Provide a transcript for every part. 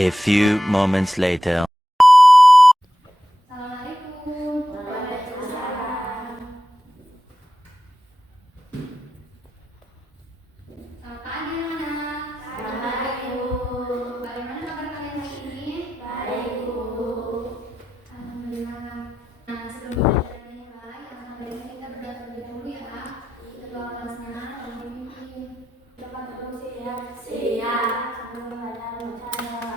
A few moments later. Assalamualaikum. Waalaikumsalam. Selamat pagi anak. Selamat pagi Bu. Bagaimana kabar kalian hari ini? Baik Bu. Alhamdulillah. Nah, sebelum pelajaran dimulai, alangkah baiknya kita berdoa terlebih dahulu ya. Ketua kelasnya tolong dipimpin. Dapat terus ya. Siap. Sebelum belajar berbicara.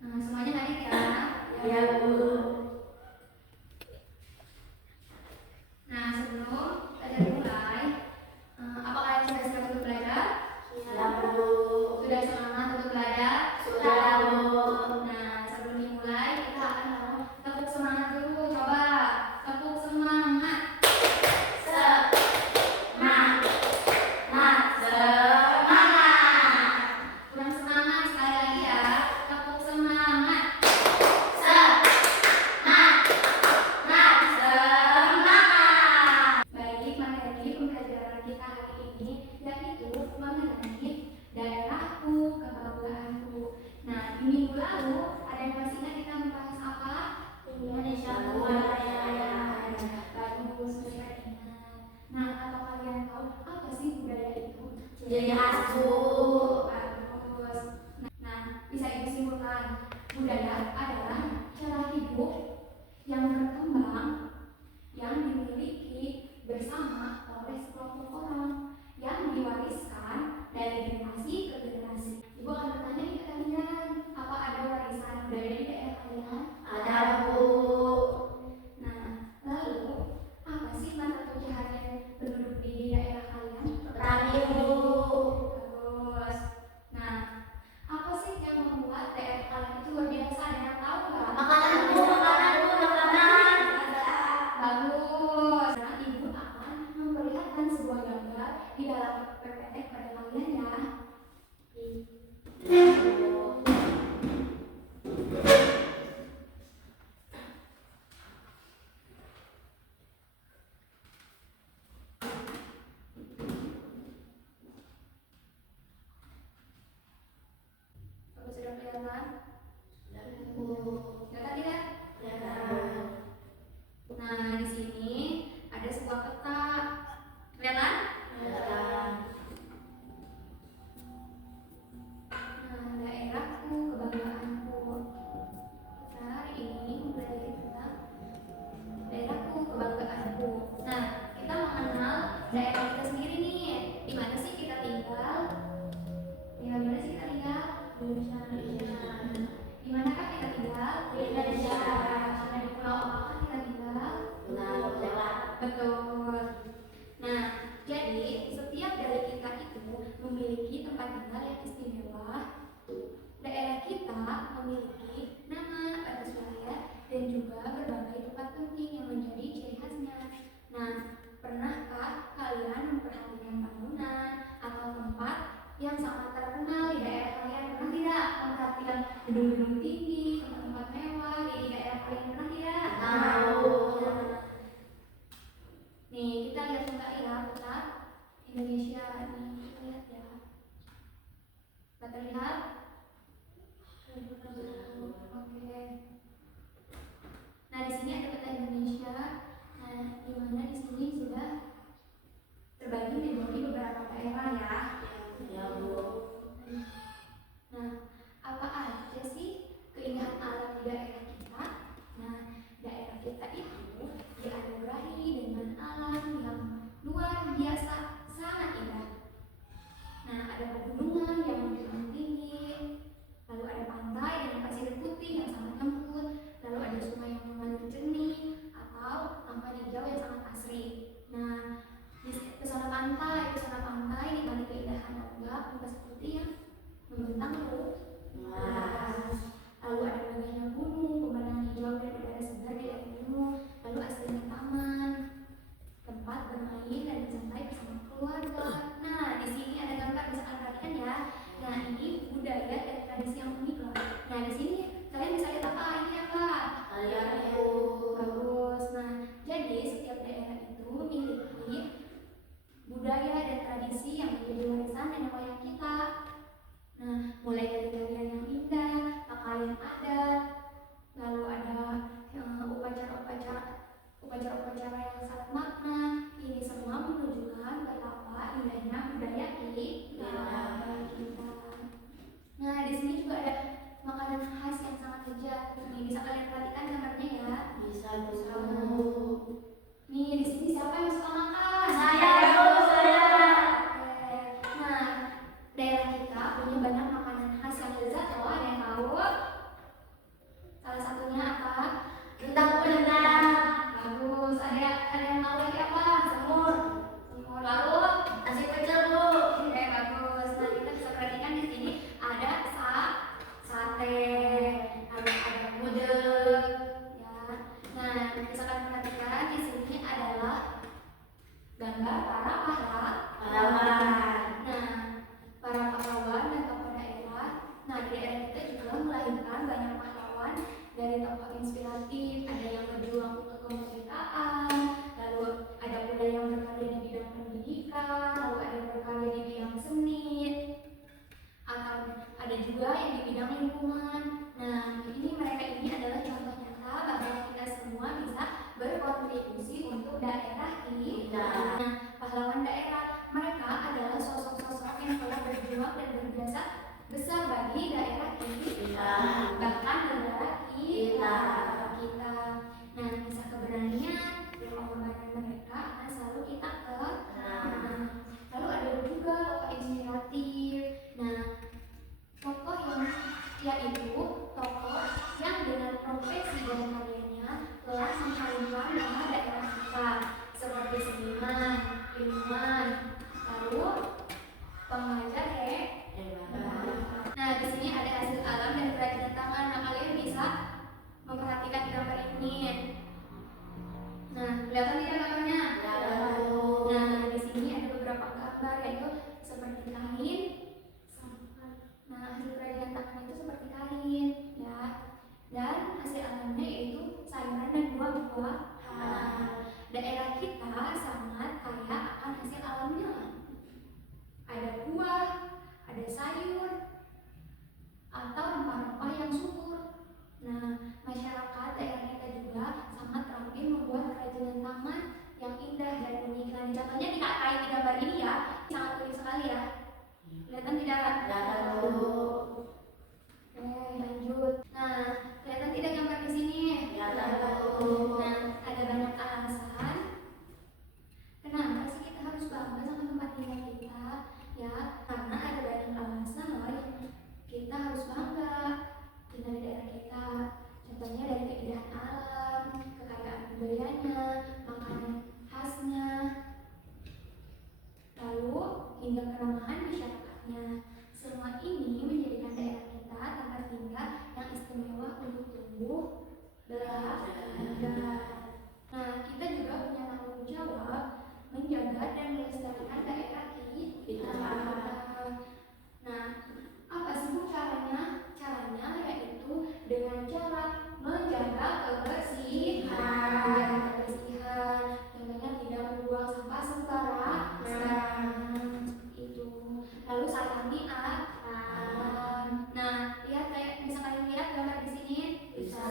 Nah, semuanya hadir ya. Ya, Bu. Nah, sebelum belajar dimulai, apa kalian sudah siap untuk belajar? Ya, Bu. Sudah semangat untuk belajar? Sudah, Bu. Nah, sebelum dimulai, kita akan tepuk semangat dulu. Coba, tepuk semangat. Kurang semangat, sekali lagi ya. Tepuk semangat. Baik, materi pembelajaran kita hari ini yaitu mengenai daerahku, kebanggaanku. Nah, di minggu lalu ada yang masih ingat kita membahas apa? Indonesia Raya. Bagus, mereka ingat. Nah, atau kalian tahu apa sih budaya itu? Ciri khasku. Bagus. Nah, bisa Ibu simpulkan, budaya adalah cara hidup yang berkembang yang dimiliki bersama oleh sekelompok orang yang diwariskan dari generasi ke generasi. Ibu akan bertanya ke kalian, apa ada warisan budaya di daerah kalian? Ada, Bu. Nah, lalu apa sih mata pencaharian penduduk di daerah kalian? Petani, Bu. Bagus. Nah, apa sih yang membuat daerah kalian itu luar biasa? Ada yang tahu nggak? Makanan, Bu. Bagus. Nah, Ibu akan memperlihatkan sebuah gambar di dalam PPT pada kalian ya. Apa sudah kelihatan? Kelihatan tidak? Nah, di sini ada sebuah peta. Kelihatan? Nah, daerahku, kebanggaanku. Kita hari ini mempelajari tentang daerahku, kebanggaanku. Nah, kita mengenal daerah kita sendiri nih. Di mana sih kita tinggal? Ya, di mana sih kita tinggal? Di Indonesia. Di manakah kita tinggal? Di Indonesia. Nah, di pulau apakah kita tinggal? Pulau Jawa. Betul. Nah, jadi setiap dari kita itu memiliki tempat tinggal yang istimewa. Daerah kita memiliki nama, batas wilayah, dan juga berbagai tempat penting yang menjadi ciri khasnya. Nah, pernahkah kalian memperhatikan bangunan atau tempat yang sangat terkenal di daerah kalian? Pernah tidak memperhatikan gedung-gedung tinggi, tempat-tempat mewah di daerah kalian? Pernah tidak? Tahu. Nih, kita lihat enggak ya peta Indonesia nih, kita lihat ya. Bisa terlihat? Oke. Nah, di sini ada peta Indonesia. Nah, di mana di sini sudah terbagi menjadi beberapa daerah ya. Ya, Bu. Nah, apa aja sih keindahan alam di daerah kita? Nah, daerah kita itu dianugerahi dengan alam yang luar biasa, sangat indah. Nah, ada pegunungan yang menjulang tinggi, lalu ada pantai dengan pasir putih yang sangat lembut, lalu ada sungai yang mengalir jernih, atau lampah hijau yang sangat asri. Nah, di pesona pantai nikmati keindahan ombak dan pasir putih yang membentang lalu. Lalu ada megahnya gunung, pemandangan hijau dan udara segar di atas gunung, lalu aslinya taman, tempat bermain dan bersantai bersama keluarga. Nah, di sini ada gambar, bisa kalian perhatikan ya. Nah, ini budaya dan tradisi yang unik loh. Nah, di sini kalian bisa lihat apa? Ini apa? Bagus. Nah, jadi setiap daerah itu memiliki budaya dan tradisi yang menjadi warisan nenek moyang kita. Nah, mulai dari tarian yang indah, pakaian adat, lalu ada upacara-upacara yang syarat makna. Ini semua menunjukkan betapa indahnya budaya kita. Nah, di sini juga ada makanan khas yang sangat lezat. Nih, bisa kalian perhatikan gambarnya ya. Bisa. Nih, di sini siapa yang suka makan? Saya, Bu, saya. Oke. Nah, daerah kita punya banyak makanan khas yang lezat loh. Ada yang tahu? Salah satunya apa? Kentang. Bagus. Ada yang tahu lagi apa? Semur. Lalu Nasi pecel, Bu. bagus. Nah, kita bisa perhatikan di sini ada sate, lalu ada gudeg, ya. Nah, bisa kalian perhatikan di sini adalah gambar para pahlawan. Nah, para pahlawan dan tokoh daerah. Nah, di daerah kita juga melahirkan banyak pahlawan dari tokoh inspiratif. Ada yang berjuang untuk kemerdekaan, lalu ada pula yang berkarya di bidang pendidikan, lalu ada yang berkarya di bidang seni, atau ada juga yang di bidang lingkungan. Nah, mereka ini adalah contoh nyata bahwa kita semua bisa berkontribusi untuk daerah kita. Nah, pahlawan daerah, mereka adalah sosok-sosok yang telah berjuang dan berjasa besar bagi daerah kita, bahkan negara kita. Nah, kisah keberanian dan pengorbanan mereka akan selalu kita kenang. Lalu ada juga tokoh inspiratif. Nah, tokoh yang dengan profesi dan karyanya telah mengharumkan nama daerah kita, seperti seniman, ilmuwan, lalu pengajar Nah, di sini ada hasil alam dan kerajinan tangan. Nah, kalian bisa memperhatikan gambar ini. Nah, kelihatan tidak gambarnya? Nah, di sini ada beberapa gambar, yaitu seperti kain. Nah, hasil kerajinan tangan itu seperti kain, ya. Dan hasil alamnya yaitu sayuran dan buah-buahan. Daerah kita sangat kaya akan hasil alamnya. Ada buah, ada sayur, atau rempah-rempah yang subur. Nah, masyarakat daerah kita juga sangat terampil membuat kerajinan tangan yang indah dan unik. Nah, contohnya di gambar ini ya, sangat unik sekali ya. Kelihatan tidak? Oke, lanjut. Nah, kelihatan tidak gambar di sini? Nah, ada banyak alasan kenapa sih kita harus bangga sama tempat tinggal kita, ya. Karena ada banyak alasan loh yang kita harus bangga tinggal di daerah kita. Contohnya dari keindahan alam, kekayaan budayanya, makanan khasnya, lalu hingga keramahan masyarakatnya. Semua ini menjadikan daerah kita tempat tinggal yang istimewa untuk tumbuh belajar. Nah, kita juga punya tanggung jawab menjaga dan melestarikan daerah kita. Nah, apa sih Bu caranya? Caranya yaitu dengan cara menjaga kebersihan. Contohnya tidak membuang sampah sembarangan. Itu. Lalu sayangi alam. Nah, lihat, kayak bisa kalian lihat gambar di sini. Bisa.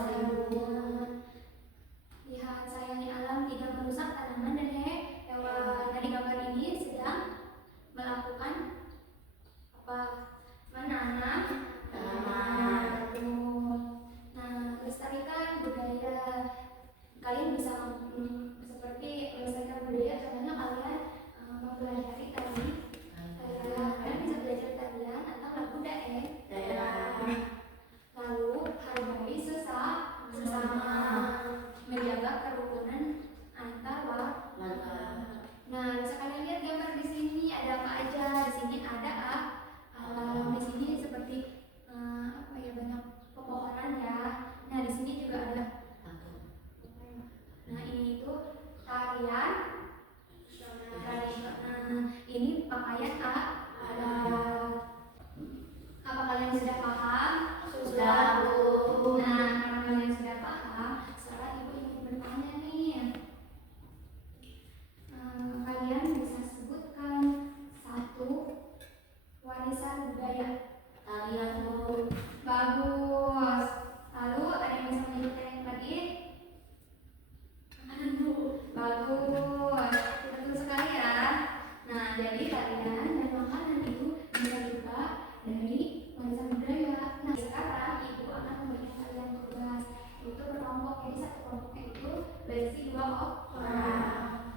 jadi tarian dan makanan itu bisa juga dari warisan budaya. Nah, sekarang ibu akan memberikan kalian tugas itu berkelompok. Jadi satu kelompoknya itu berisi 2 orang.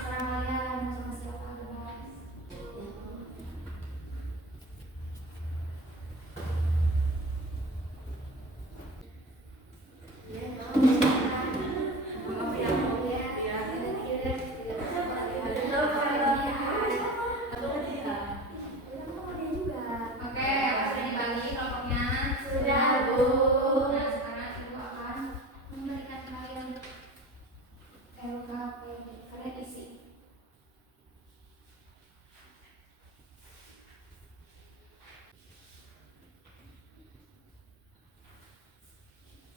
Serang kalian sama siapa guys? Oke, sudah dibagi kelompoknya. Sudah, Bu. Nah, sekarang ibu akan memberikan kalian LKPD. Kalian isi.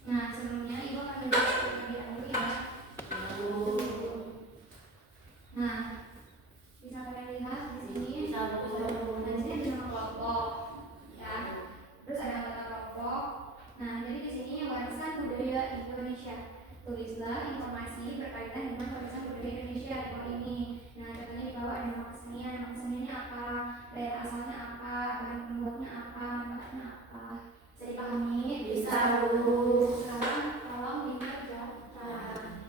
Nah, sebelumnya ibu akan menjelaskan terlebih dahulu ya. Nah, bisa kalian lihat di sini. Bisa, Bu. Nah, di sini ada nama kelompok, ya. Terus ada anggota kelompok. Nah, jadi di sini warisan budaya Indonesia. Tulislah informasi berkaitan dengan warisan budaya Indonesia di bawah ini. Nah, contohnya di bawah ada nama kesenian. Nama keseniannya apa? Daerah asalnya apa? Bahan pembuatnya apa? Manfaatnya apa? Bisa dipahami? Bisa, Bu. Sekarang tolong dikerjakan.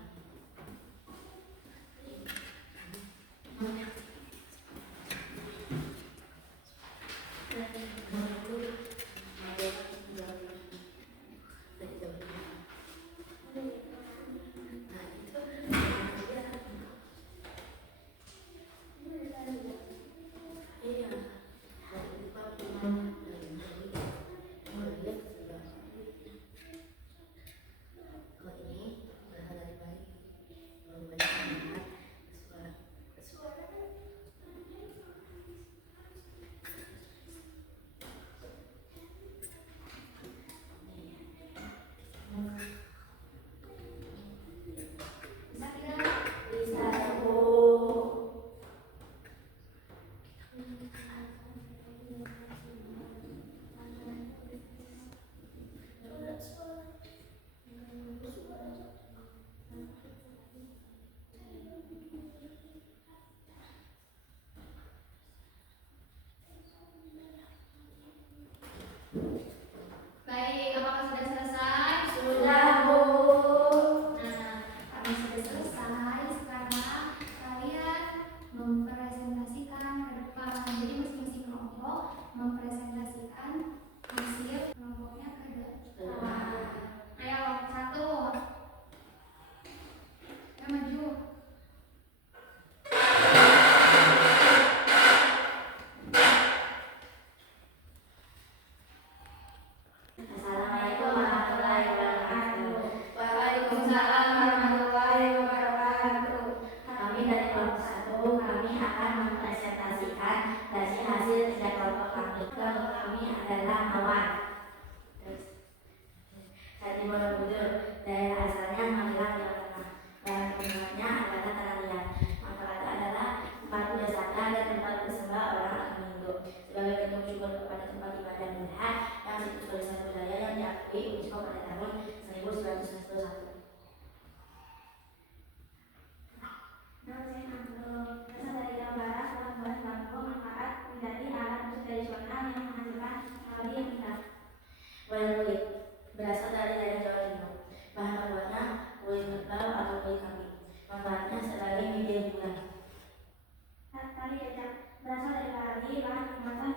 Bisa tidak? Bisa, Bu. Baik, apakah sudah selesai? Sudah, Bu. Nah, karena sudah selesai, sekarang kalian mempresentasikan ke depan. Jadi masing-masing kelompok mempresentasikan hasil kelompoknya ke depan. Ayo, satu. Ayo maju. Assalamualaikum warahmatullahi wabarakatuh. Waalaikumsalam warahmatullahi wabarakatuh. Kami dari kelompok 1, kami akan mempresentasikan hasil kerja kelompok kami. Kelompok kami adalah Awan. Candi Borobudur. Daerah asalnya Magelang, Jawa Tengah. Bahan pembuatnya adalah tanah liat. Manfaatnya adalah tempat wisata dan tempat bersembah orang akhir minggu. Sebagai bentuk syukur kepada tempat ibadah Buddha yang situs warisan budaya yang diakui UNESCO pada tahun 1961. Nama saya Nandro, berasal dari Jawa Barat, telah membuat bambu manfaat menjadi alat musik tradisional yang menghasilkan melodi yang indah. Wayang kulit berasal dari daerah Jawa Timur. Bahan pembuatnya kulit kerbau atau kulit kambing. Manfaatnya sebagai media hiburan. Tari gajah berasal dari Bali, bahan pembuatan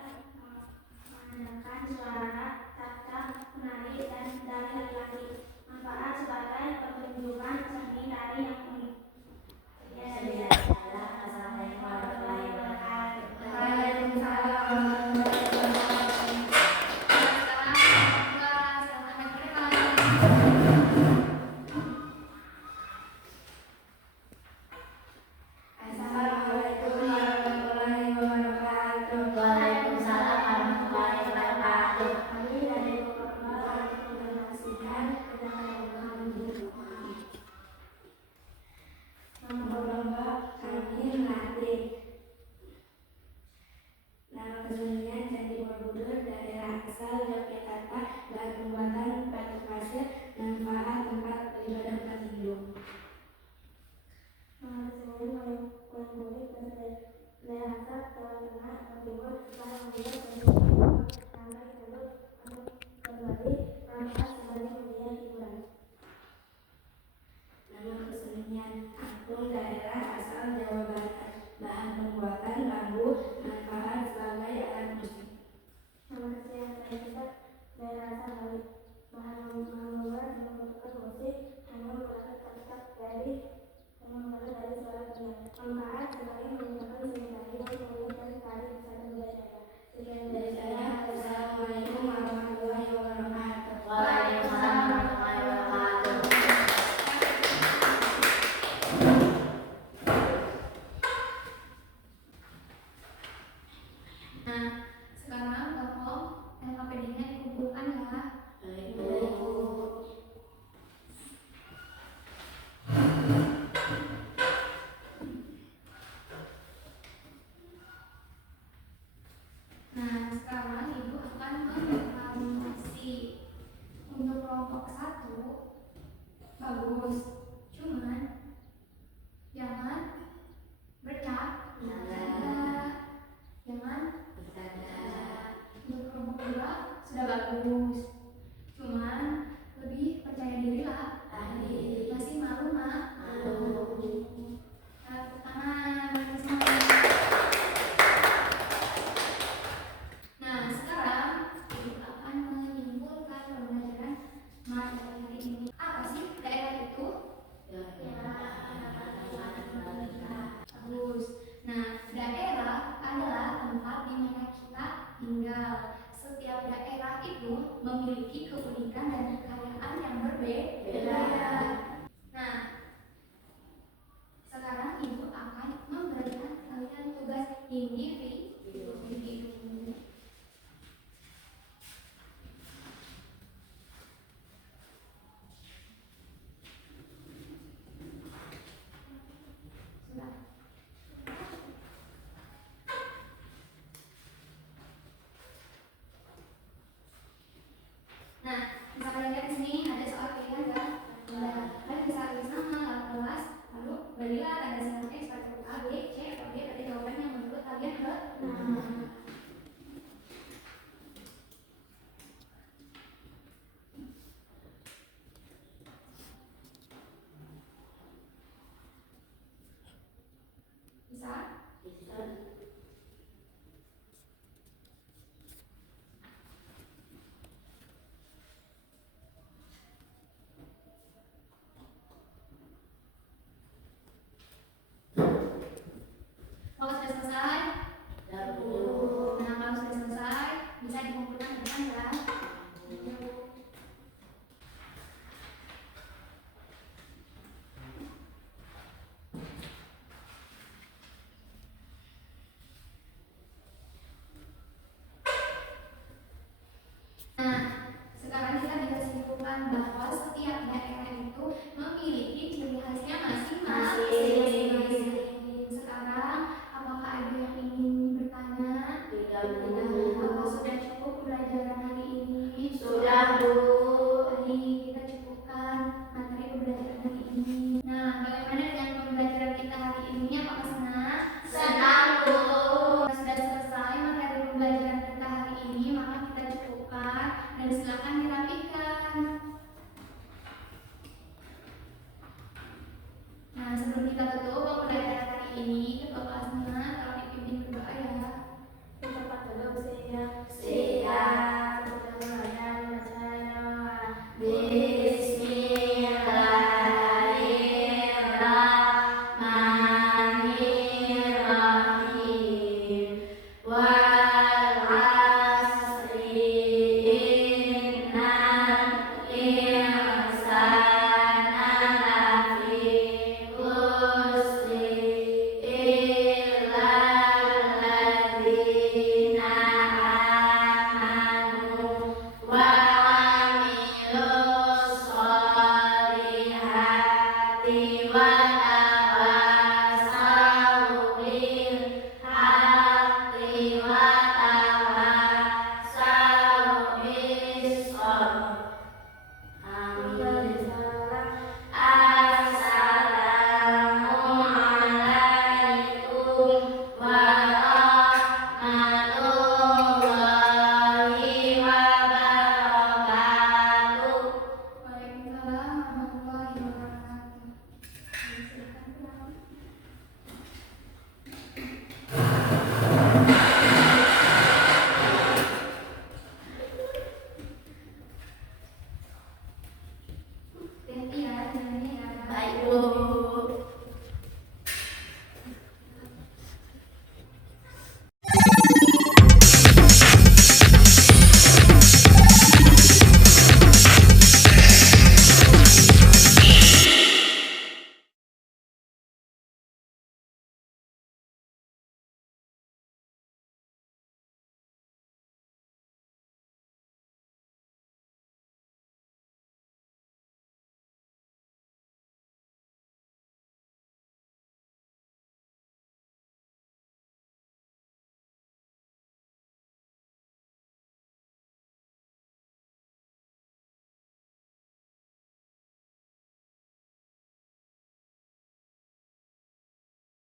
mengandalkan suara, cakap, menari, dan dari laki-laki. Manfaat sebagai pertunjukan seni tari yang unik. Assalamualaikum warahmatullahi wabarakatuh. Waalaikumsalam warahmatullahi wabarakatuh. Sekarang kelas yang ke depan. Assalamualaikum warahmatullahi wabarakatuh. Waalaikumsalam Barat, Jawa Tengah, Jawa Timur, telah membuat rangkai jalur untuk kembali manfaat sebagai media hiburan. Nama kesenian angklung daerah asal Jawa Barat. Bahan pembuatan bambu, manfaat sebagai alat musik. Nama kesenian tradisional daerah asal Bali. Bahan membuat dan membentukkan musik hanya menggunakan kata dari suara kalian. Manfaat sebagai menggunakan seni tari, musik dan tari wisata budaya daerah. Sekian dari saya. Assalamualaikum warahmatullahi wabarakatuh. Waalaikumsalam warahmatullahi wabarakatuh. Nah, sekarang tolong LKPD-nya dikumpulkan ya. Nah, sekarang Ibu akan mengeksaminasi. Untuk kelompok 1 bagus, cuman jangan bercak, jangan. Untuk kelompok 2 sudah bagus, cuman lebih percaya diri lah. Masih malu mak? Tepuk tangan bagi semuanya. Nah, sekarang Ibu akan menyimpulkan pembelajaran materi hari ini. Apa sih daerah itu? Bagus. Nah, daerah adalah tempat di mana kita tinggal. Setiap daerah itu memiliki keunikan dan kekayaan yang berbeda.